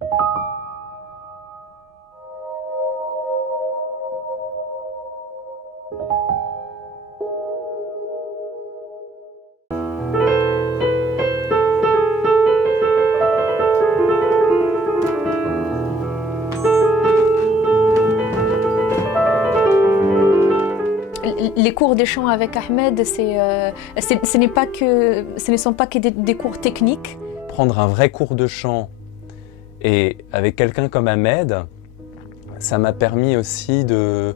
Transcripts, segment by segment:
Les cours de chant avec Ahmed, ce ne sont pas que des cours techniques. Prendre un vrai cours de chant et avec quelqu'un comme Ahmed, ça m'a permis aussi de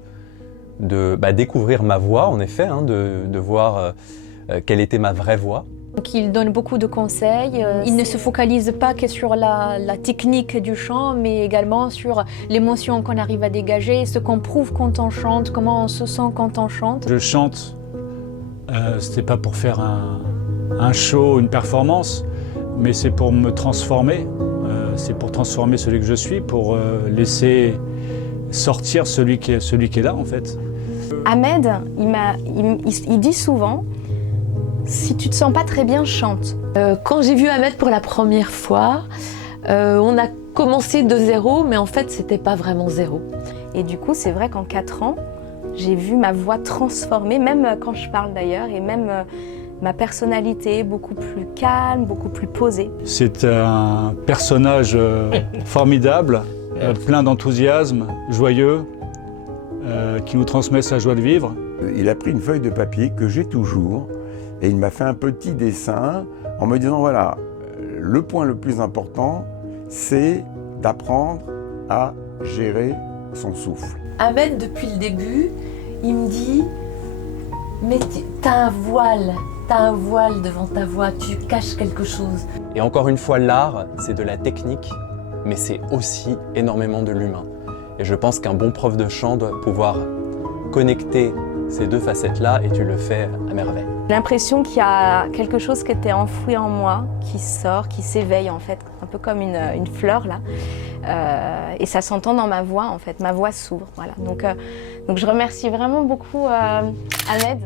découvrir ma voix, en effet, de voir quelle était ma vraie voix. Donc il donne beaucoup de conseils. Il ne se focalise pas que sur la technique du chant, mais également sur l'émotion qu'on arrive à dégager, ce qu'on prouve quand on chante, comment on se sent quand on chante. Je chante, c'était pas pour faire un show, une performance, mais c'est pour me transformer. C'est pour transformer celui que je suis, pour laisser sortir celui qui est là en fait. Ahmed, il dit souvent, si tu te sens pas très bien, chante. Quand j'ai vu Ahmed pour la première fois, on a commencé de zéro, mais en fait, c'était pas vraiment zéro. Et du coup, c'est vrai qu'en 4 ans, j'ai vu ma voix transformer, même quand je parle d'ailleurs, et même ma personnalité beaucoup plus calme, beaucoup plus posée. C'est un personnage formidable, plein d'enthousiasme, joyeux, qui nous transmet sa joie de vivre. Il a pris une feuille de papier que j'ai toujours, et il m'a fait un petit dessin en me disant, voilà, le point le plus important, c'est d'apprendre à gérer son souffle. Ahmed, depuis le début, il me dit, mais t'as un voile devant ta voix, tu caches quelque chose. Et encore une fois, l'art, c'est de la technique, mais c'est aussi énormément de l'humain. Et je pense qu'un bon prof de chant doit pouvoir connecter ces deux facettes-là, et tu le fais à merveille. J'ai l'impression qu'il y a quelque chose qui était enfoui en moi, qui sort, qui s'éveille en fait, un peu comme une fleur là. Et ça s'entend dans ma voix en fait, ma voix s'ouvre. Voilà. Donc je remercie vraiment beaucoup Ahmed.